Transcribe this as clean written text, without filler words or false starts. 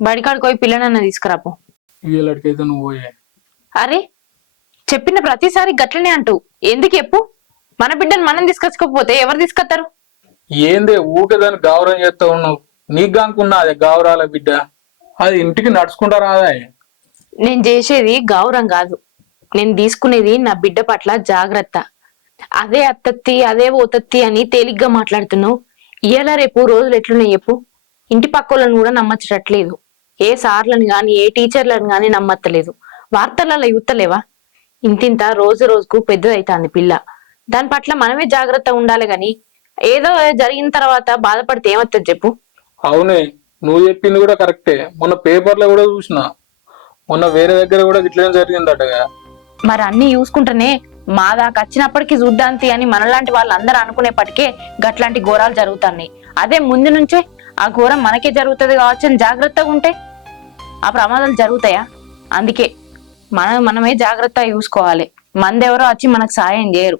బడికాడికి పోయి పిల్లనన్న తీసుకురాపో. వీళ్ళడికైతే నువ్వు పోయే. అరే చెప్పిన ప్రతిసారి గట్లనే అంటూ ఎందుకు చెప్పు? మన బిడ్డను మనం తీసుకొచ్చుకోకపోతే ఎవరు తీసుకొస్తారు? ఏందే ఊకే దాన్ని గౌరవం చేస్తా ఉన్నావు? నీకు కానుకున్నా అదే గౌరవాల బిడ్డ, అది ఇంటికి నడుచుకుంటా రాదా? నేను చేసేది గౌరవం కాదు, నేను తీసుకునేది నా బిడ్డ పట్ల జాగ్రత్త. అదే అత్తత్తి అదే ఓతత్తి అని తేలిగ్గా మాట్లాడుతున్నావు. ఇయ్యాల రేపు రోజులు ఎట్లున్నాయి చెప్పు? ఇంటి పక్కోళ్ళని కూడా నమ్మచ్చట్లేదు. ఏ సార్లను గాని ఏ టీచర్లను గాని నమ్మత్తలేదు. వార్తలలో యుత్తలేవా? ఇంతింత రోజు రోజుకు పెద్దదైతాంది పిల్ల. దాని పట్ల మనమే జాగ్రత్తగా ఉండాలి గాని ఏదో జరిగిన తర్వాత బాధపడితే ఏమవుతుంది చెప్పు? అవునే, నువ్వు చెప్పింది కూడా కరెక్టే. మొన్న పేపర్లో కూడా చూసిన, మొన్న వేరే దగ్గర కూడా ఇట్లనే జరిగిందటగా. మరి అన్ని చూసుకుంటేనే మా దాకా వచ్చినప్పటికీ చూడ్డానికి అని మనలాంటి వాళ్ళు అందరూ అనుకునేప్పటికే గట్లాంటి ఘోరాలు జరుగుతున్నాయి. అదే ముందు నుంచే ఆ ఘోరం మనకే జరుగుతుంది కావచ్చు అని జాగ్రత్తగా ఉంటే ఆ ప్రమాదాలు జరుగుతాయా? అందుకే మనమే జాగ్రత్తగా చూసుకోవాలి. మందెవరో వచ్చి మనకు సాయం చేయరు.